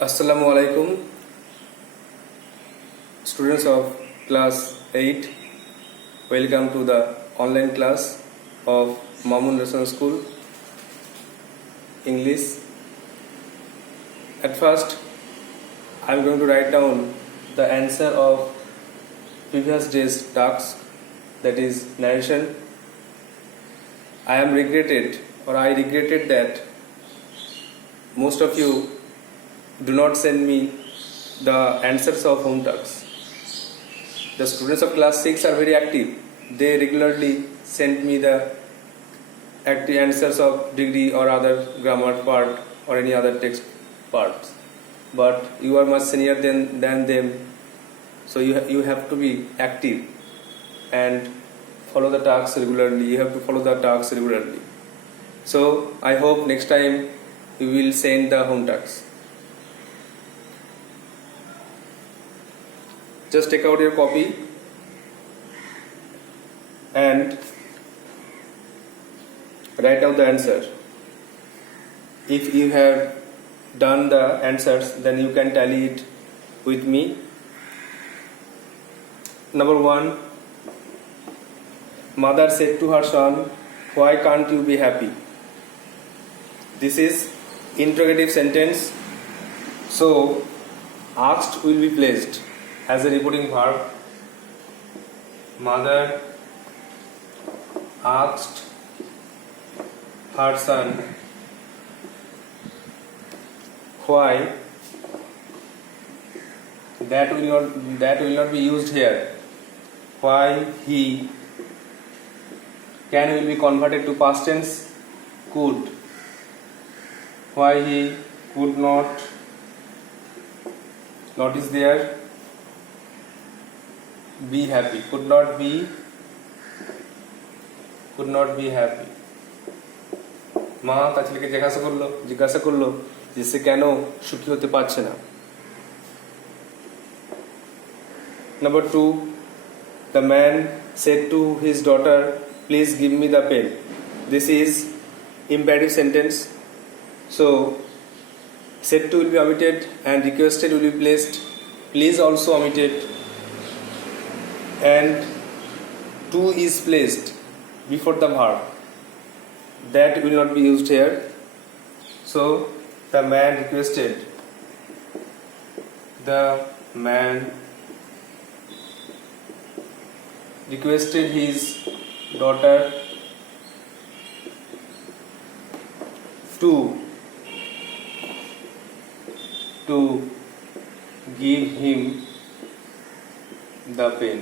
Assalamu alaikum, students of class 8. Welcome to the online class of Mamun Rasan School English. At first, I am going to write down the answer of previous day's task, that is narration. I regretted that most of you do not send me the answers of home tasks. The students of class 6 are very active. They regularly send me the active answers of degree or other grammar part or any other text parts. But you are much senior than them, so you have to be active and follow the tasks regularly. You have to follow the tasks regularly. So I hope next time you will send the home tasks. Just take out your copy and write out the answer. If you have done the answers, then you can tally it with me. Number 1, mother said to her son, "Why can't you be happy?" This is interrogative sentence, so asked will be placed as a reporting verb. Mother asked her son why. That will not be used here. Why he. Can will be converted to past tense. Could. Why he could not. Not is there. Be happy. Could not be happy. মা তার ছেলেকে জিজ্ঞাসা করলো যে সে কেন সুখী হতে পারছে না। Number 2, the man said to his daughter, "Please give me the pen." This is imperative sentence, so said to will be omitted and requested will be placed. Please also omitted, and to is placed before the verb. That will not be used here. So the man requested. The man requested his daughter to give him the pen.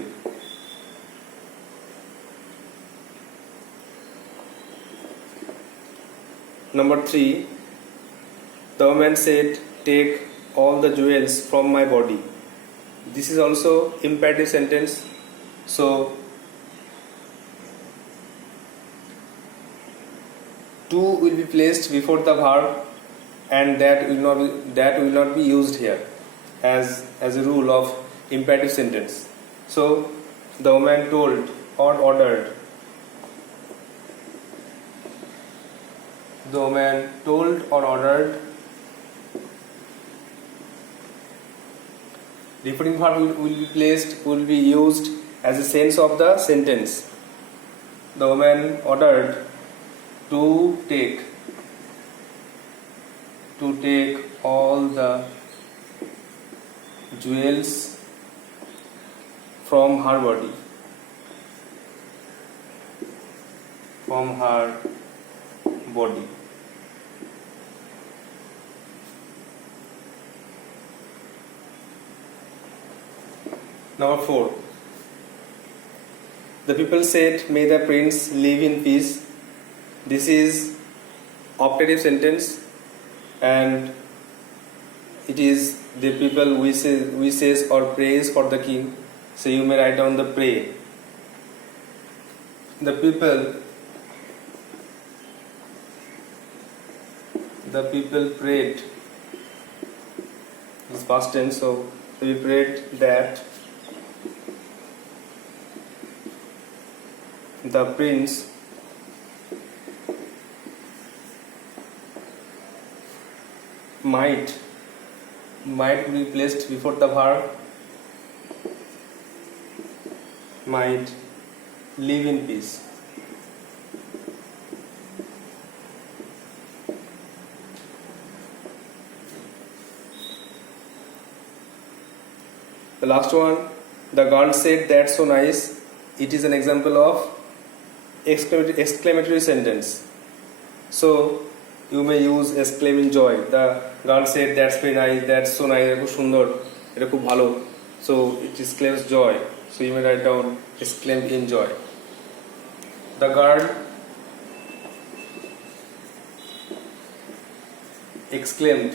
Number 3, the woman said, "Take all the jewels from my body." This is also imperative sentence, so to will be placed before the verb, and that will not be used here as a rule of imperative sentence. So the woman told or ordered. The woman told or ordered. Referring verb will be used as a sense of the sentence. The woman ordered to take all the jewels from her body. Number 4, the people said, "May the prince live in peace." This is optative sentence, and it is the people wishes or prays for the king. So you may write down the pray. The people prayed. It's past tense, so we prayed that the prince might might be placed before the verb might live in peace. The last one, the girl said that's so nice. It is an example of exclamatory sentence. So you may use exclaiming joy. The girl said that's very nice, that's so nice, এটা খুব সুন্দর, এটা খুব ভালো. So it exclaims joy. So you may write down exclaim in joy. The girl exclaimed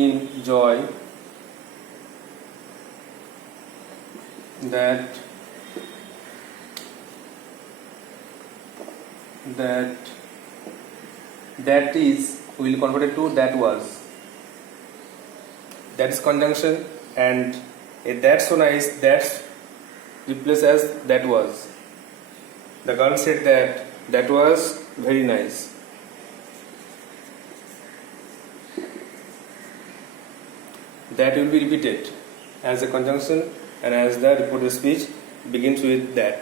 in joy that is, we will convert it to that was. That is conjunction, and that's so nice, that's replaced as that was. The girl said that was very nice. That will be repeated as a conjunction, and as the reported speech begins with that.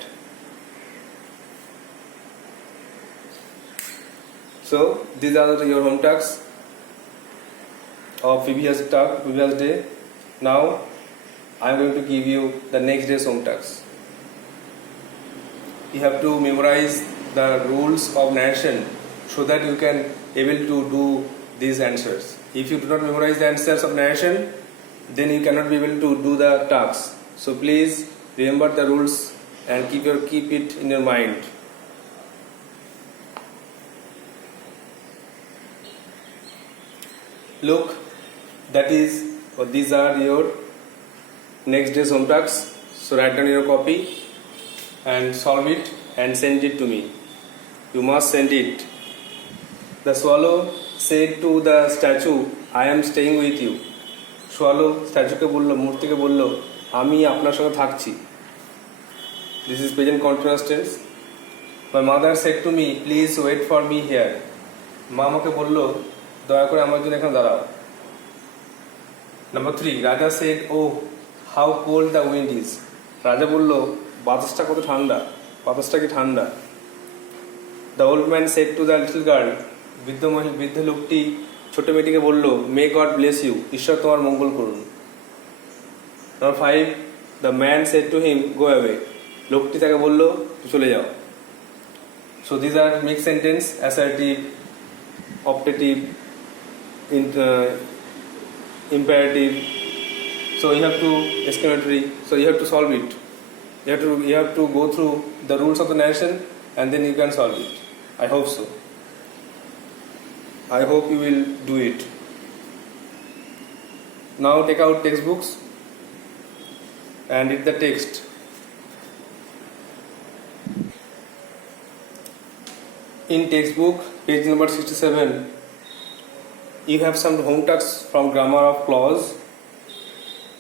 So these are your home tasks of previous day. Now I am going to give you the next day's home tasks. You have to memorize the rules of narration so that you can able to do these answers. If you do not memorize the answers of narration, then you cannot be able to do the tasks. So please remember the rules and keep it in your mind. Look, these are your next day's home tasks. So write down your copy and solve it and send it to me. You must send it. The swallow said to the statue, I am staying with you. Swallow স্ট্যাচুকে বললো, মূর্তিকে বললো, আমি আপনার সঙ্গে থাকছি. This is present continuous tense. My mother said to me, please wait for me here. মা আমাকে বললো, দয়া করে আমার জন্য এখানে দাঁড়াও. Number 3, Raja said, oh, how cold the wind is. রাজা বললো, বাতাসটা কত ঠান্ডা, বাতাসটা কি ঠান্ডা. The old man said to the little girl, বৃদ্ধ লোকটি ছোট মেয়েটিকে বলল, মে গড ব্লেস ইউ, ঈশ্বর তোমার মঙ্গল করুন. Number 5, the man said to him, go away. লোকটি তাকে বলল, চলে যাও. So these are mixed sentence, assertive, optative, imperative. So you have to exclamatory. So you have to solve it. You have to go through the rules of the narration and then you can solve it. I hope so. I hope you will do it. Now take out textbooks and read the text. In textbook, page number 67, you have some home tasks from grammar of clause.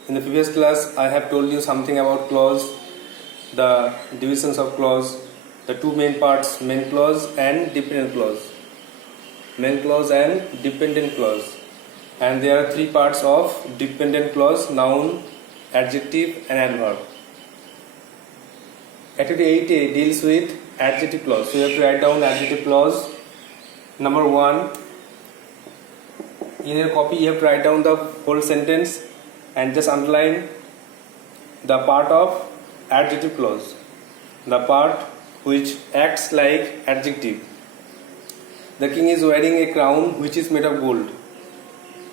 In the previous class, I have told you something about clause, the divisions of clause, the two main parts, main clause and dependent clause. Main clause and dependent clause. And there are three parts of dependent clause: noun, adjective and adverb. Activity 8A deals with adjective clause. So you have to write down adjective clause. Number 1, in your copy you have to write down the whole sentence and just underline the part of adjective clause, the part which acts like adjective. The king is wearing a crown which is made of gold.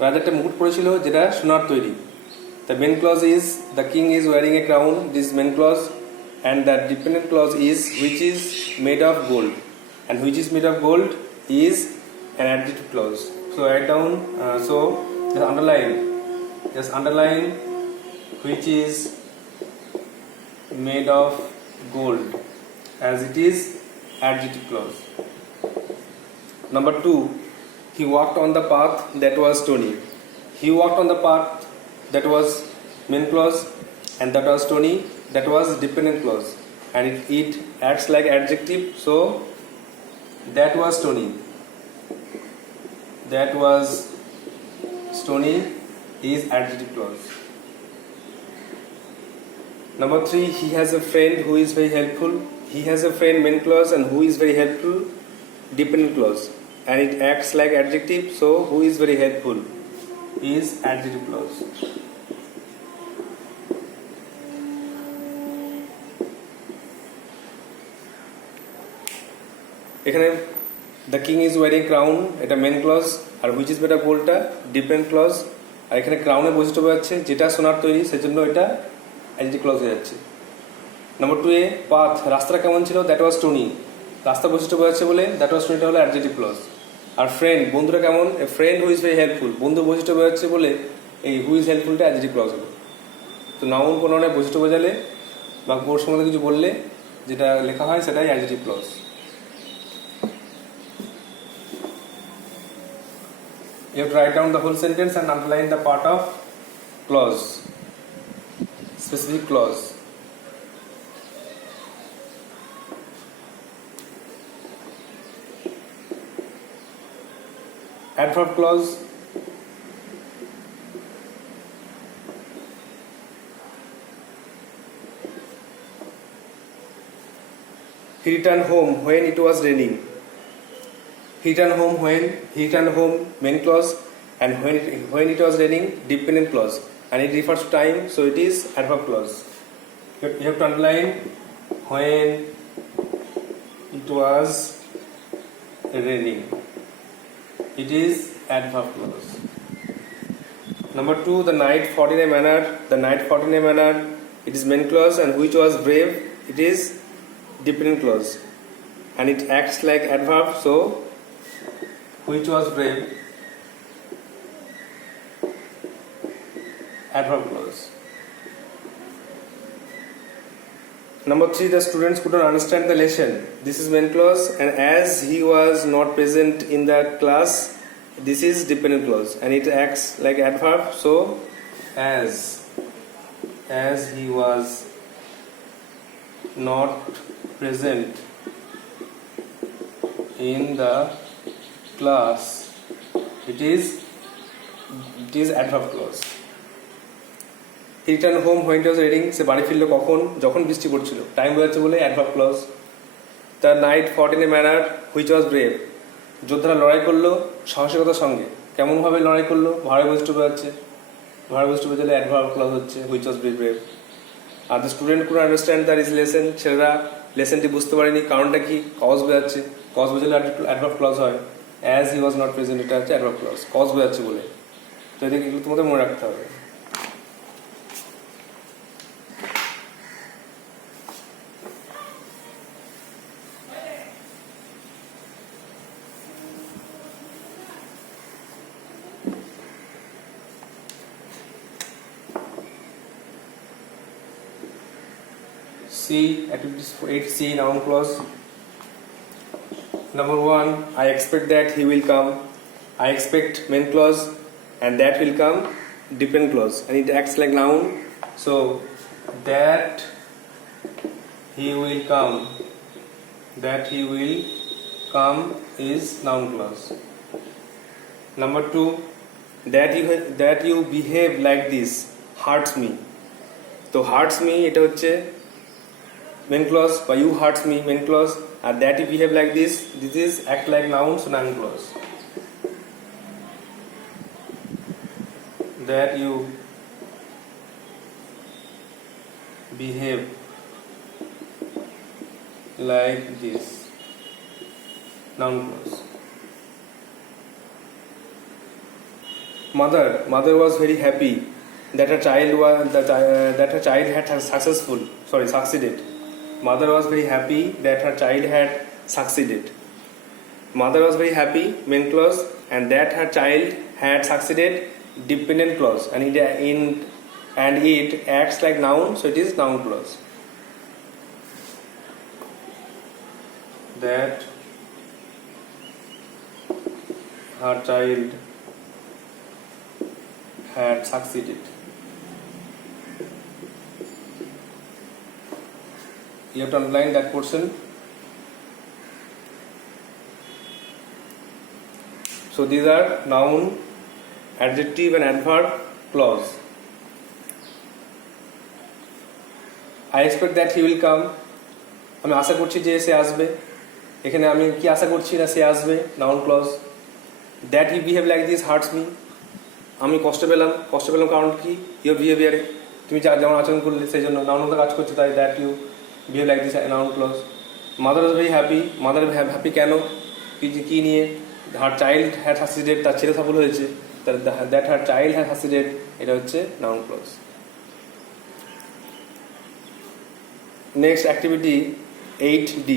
রাজা একটা মুকুট পরেছিল যেটা সোনার তৈরি. The main clause is the king is wearing a crown, this main clause, and the dependent clause is which is made of gold, and which is made of gold is an adjective clause. So write down, just underline which is made of gold, as it is adjective clause. Number 2, he walked on the path that was stony. He walked on the path that was main clause, and that was stony, that was dependent clause, and it acts like adjective. So that was stony. that was stony is adjective clause. Number 3, he has a friend who is very helpful. He has a friend, main clause, and who is very helpful, dependent clause, and it acts like adjective, so who is very helpful is adjective clause. এখানে the king is wearing crown, এটা main clause, আর which is better গোলটা depend clause, আর এখানে ক্রাউনের বৈশিষ্ট্য বোঝাচ্ছে যেটা সোনার তৈরি, সেজন্য এটা অ্যাডজেক্টিভ ক্লজ হয়ে যাচ্ছে। নম্বর 2 এ পাথ, রাস্তাটা কেমন ছিল, দ্যাট ওয়াজ স্টোনি, রাস্তা বৈশিষ্ট্য বোঝাচ্ছে বলে দ্যাট ওয়াজ স্টোনিটা হলো অ্যাডজেক্টিভ ক্লজ। আর ফ্রেন্ড, বন্ধুরা কেমন, a friend who is very helpful, বন্ধু বৈশিষ্ট্য বোঝাচ্ছে বলে এই হু ইজ হেল্পফুলটা অ্যাডজেক্টিভ ক্লজ হলো। তো নাউন কোনো বৈশিষ্ট্য বোঝালে বা ওর সঙ্গে কিছু বললে যেটা লেখা হয় সেটাই adjective clause. You have to write down the whole sentence and underline the part of clause, specific clause. Adverb clause. He returned home when it was raining. He returned home when, he returned home, main clause, and when it was raining, dependent clause, and it refers to time, so it is adverb clause. You have to underline when it was raining. It is adverb clause. Number 2, the knight fought in a manner. The knight fought in a manner. It is main clause, and which was brave. It is dependent clause, and it acts like adverb, so which was brave, adverb clause. Number 3, the students couldn't understand the lesson. This is main clause, and as he was not present in the class, this is dependent clause, and it acts like adverb, so as he was not present in the class, it is adverb clause. He returned home when it was raining. সে বাড়ি ফিরলো কখন, যখন বৃষ্টি পড়ছিল, time বোঝাচ্ছে বলে adverb clause. The knight fought in a manner which was brave. যোদ্ধারা লড়াই করলো সাহসিকতার সঙ্গে, কেমন ভাবে লড়াই করলো, ভাড়া বৈশিষ্ট্য বোঝাচ্ছে, ভাড়া বৈশিষ্ট্য বোঝালে adverb clause হচ্ছে which was brave. R the student could understand that his lesson, ছেলেরা লেসনটি বুঝতে পারেনি, কারণটা কি, কজ বোঝাচ্ছে, কজ বোঝালে adverb clause হয়, as he was not present এটা হচ্ছে adverb clause, কজ বোঝাচ্ছে বলে। তো এদিকে এগুলো তোমাদের মনে রাখতে হবে। C, activities 8C, noun clause. Number 1, I expect that he will come. I expect main clause, and that will come depend clause, and it acts like noun, so that he will come, is noun clause. Number 2, that you behave like this hurts me. তো hurts me এটা হচ্ছে main clause, বা you hurts me main clause, and that you behave like this is act like noun, so noun clause. That you behave like this, noun clause. Mother was very happy that her child had succeeded. Mother was very happy that her child had succeeded. Mother was very happy, main clause, and that her child had succeeded, dependent clause, and it acts like noun, so it is noun clause. That her child had succeeded. You have to underline that portion. So So these are noun, adjective and adverb clause. I expect that he will come. আমি আশা করছি যে সে আসবে। এখানে আমি কি আশা করছি না সে আসবে, noun clause. That he behave like this hurts me, আমি কষ্ট পেলাম কারণ কি, ইউর বিহেভিয়ারে, তুমি যেমন আচরণ করলে সেই জন্য নাউন কাজ করছে, তাই that you behave like this noun clause. Mother is very happy, mother happy কেন, কি নিয়ে, হার চাইল্ড হ্যাড সাকসিডেড, তার ছেলে সফল হয়েছে, that her child had succeeded, এটা হচ্ছে noun clause. Next activity 8D.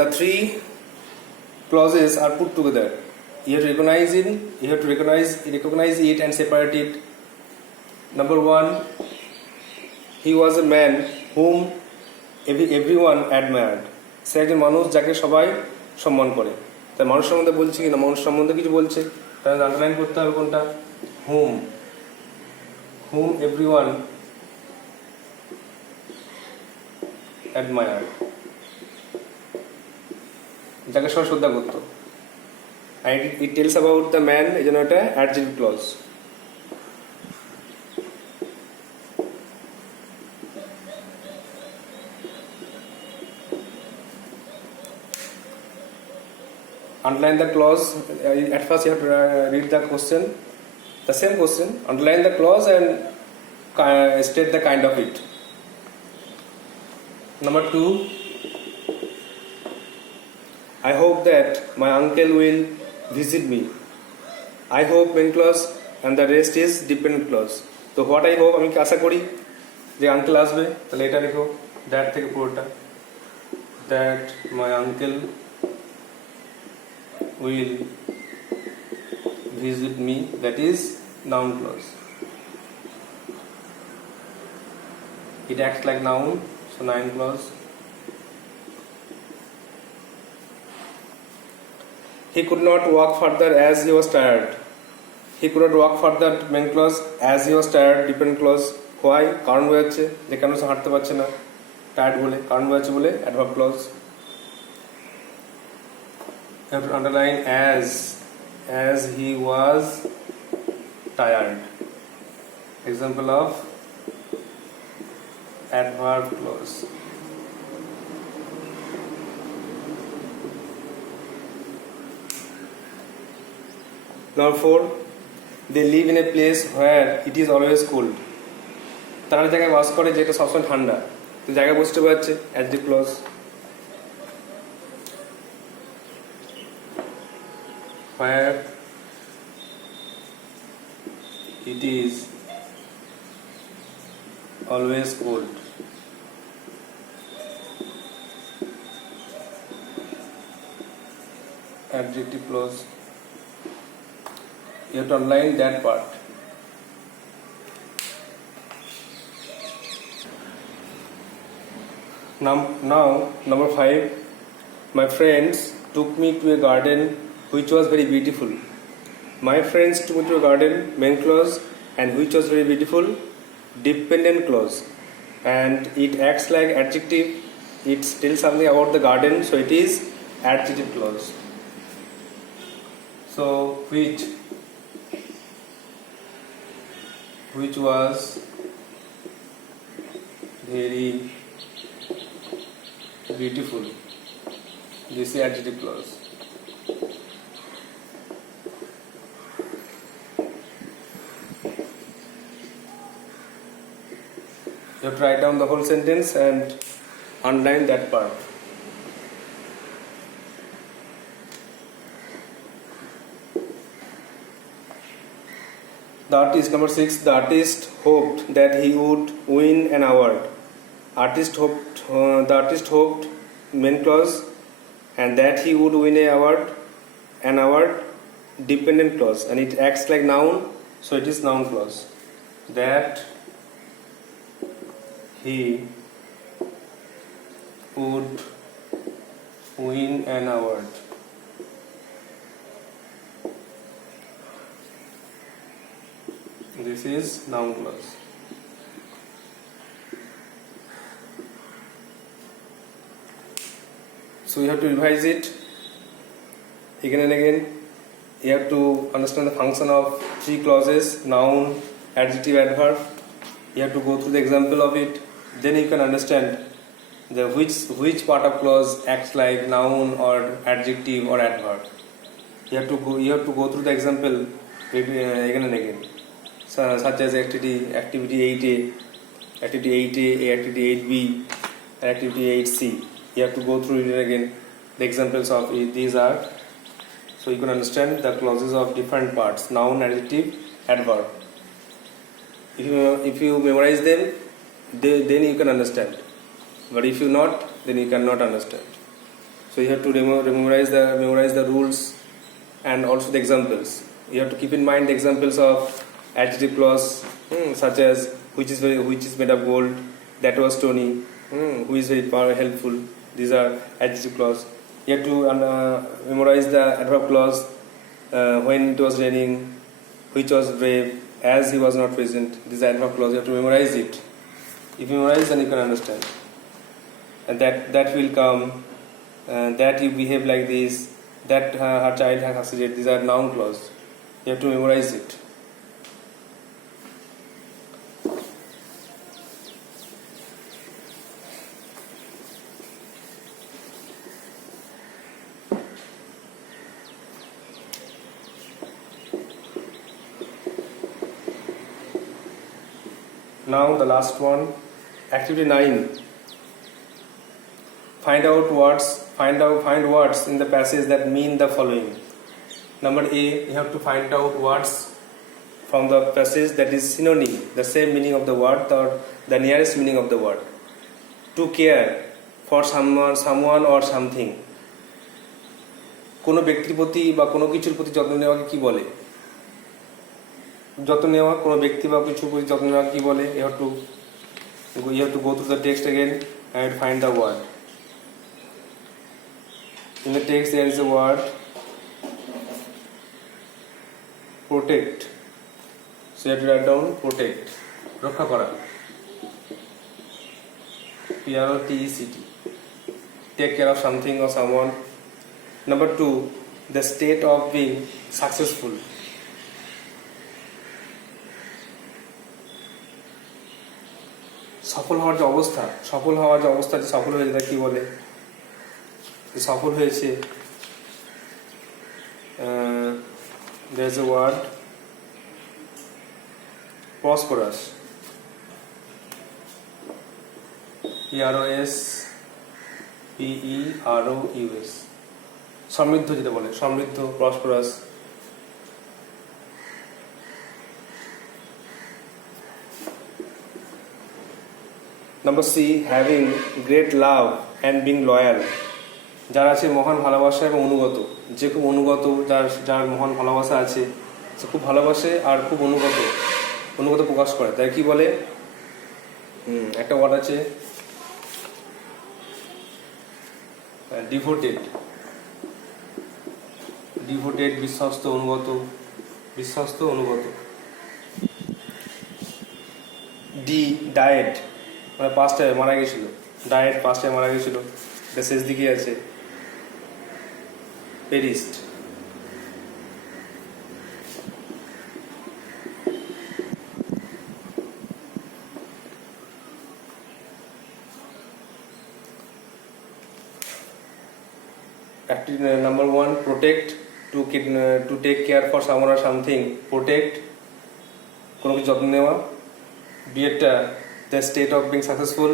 The three clauses are put together. You have to recognize it and separate it. Number 1, he was a man whom everyone admired. সে একজন মানুষ যাকে সবাই সম্মান করে। তাই মানুষ সম্বন্ধে বলছে কিনা, মানুষ সম্বন্ধে কিছু বলছে, তাহলে আন্ডারলাইন করতে হবে কোনটা, whom everyone admired, যাকে সবাই শ্রদ্ধা করতো। and it tells about the man, এই জন্য এটা adjective clause. Underline the clause. At first you have to read the question, the same question, underline the clause and state the kind of it. Number 2, I hope that my uncle will visit me. I hope main clause and the rest is dependent clause. তো what I hope, আমি কি আশা করি যে uncle আসবে, তাহলে এটা লিখো that থেকে পুরোটা, that my uncle will visit me, that is noun clause. It acts like noun, so noun clause. He could not walk further as he was tired. He could not walk further, main clause, as he was tired, dependent clause. Why? কারণ বোঝাচ্ছে যে কেন সে হাঁটতে পারছে না, tired বলে, কারণ বোঝাচ্ছে বলে adverb clause. You have to underline as he was tired. Example of adverb clause. Number 4, they live in a place where it is always cold. তারা জায়গায় বাস করে যেটা সবসময় ঠান্ডা, তো জায়গায় বুঝতে পারছে adjective clause. Where it is always cold. Adjective clause. You have to underline that part. Now number 5, my friends took me to a garden which was very beautiful. My friends took me to a garden, main clause, and which was very beautiful, dependent clause. And it acts like adjective, it tells something about the garden, so it is adjective clause. So which was very beautiful, this is adjective clause. You have to write down the whole sentence and underline that part. The artist, number 6, the artist hoped that he would win an award. The artist hoped, main clause, and that he would win an award, dependent clause, and it acts like noun, so it is noun clause. That he would win an award. This is noun clause. So you have to revise it again and again. You have to understand the function of three clauses: noun, adjective, adverb. You have to go through the example of it. Then you can understand the which part of clause acts like noun or adjective or adverb. You have to go through the example again and again. So, such as activity 8A, activity 8A, activity 8B, activity 8C. You have to go through it again. The examples of these are, so you can understand the clauses of different parts: noun, adjective, adverb. If you memorize them, then you can understand. But if you not, then you cannot understand. So you have to memorize the rules and also the examples. You have to keep in mind the examples of adjective clause, such as which is made of gold, that was stony, who is very helpful. These are adjective clause. You have to memorize the adverb clause, when it was raining, which was brave, as he was not present. This adverb clause, you have to memorize it. If you memorize, then you can understand. And that will come, that you behave like this, that her child has succeeded. These are noun clause. You have to memorize it. Now the last one, activity 9. Find words in the passage that mean the following. Number A, you have to find out words from the passage that is synonym, the same meaning of the word or the nearest meaning of the word. To care for someone or something. কোনো ব্যক্তির প্রতি বা কোনো কিছুর প্রতি যত্ন নেওয়াকে কি বলে? যত্ন নেওয়া কোনো ব্যক্তি বা কিছুর প্রতি যত্ন নেওয়া কি বলে? You have to go through the text again and find the word. In the text there is a word protect. So you have to write down protect. রক্ষা করা. Protect. Take care of something or someone. Number 2, the state of being successful. সফল হওয়ার যে অবস্থা যে সফল হয়েছে তা কি বলে? সফল হয়েছে, there is a word prosperous. Prosperous. সমৃদ্ধ যেটা বলে, সমৃদ্ধ, prosperous. Number C, having great love and being loyal. যার আছে মহান ভালোবাসা এবং অনুগত, যে খুব অনুগত, যার মহান ভালোবাসা আছে, সে খুব ভালোবাসে আর খুব অনুগত প্রকাশ করে, তাই কি বলে? একটা ওয়ার্ড আছে ডিভোটেড, বিশ্বস্ত, অনুগত। ডি, ডায়েট, মানে পাঁচটায় মারা গেছিল, ডায়েট পাঁচটায় মারা গেছিল, এটা শেষ দিকে আছে। পেরিস্ট। Number 1, protect, to take care for someone or something, protect, কোনো কিছু যত্ন নেওয়া। বিয়েটা the state of being successful,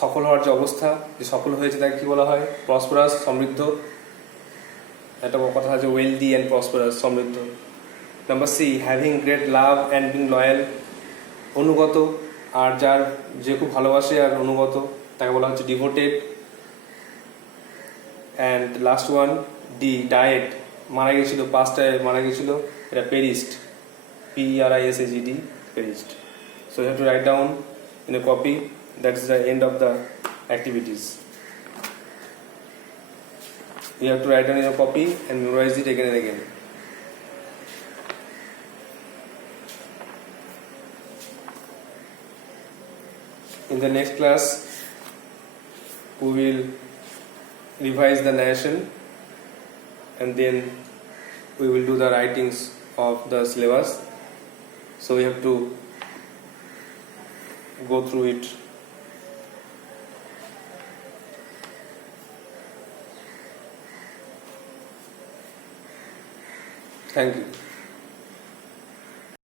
সফল হওয়ার যে অবস্থা, যে সফল হয়েছে তাকে কি বলা হয়? prosperous, সমৃদ্ধ। একটা কথা আছে wealthy and prosperous, সমৃদ্ধ। Number C, having great love and being loyal, অনুগত, আর যে খুব ভালোবাসে আর অনুগত তাকে বলা হচ্ছে devoted। And the last one, D, died, মারা গেছিল, পাঁচটায় মারা গেছিল, এটা perished, P-E-R-I-S-H-E-D, perished. So you have to write down in a copy. That's the end of the activities. You have to write down in a copy and memorize it again and again. In the next class, we will revise the narration and then we will do the writings of the syllabus. So we have to go through it. Thank you.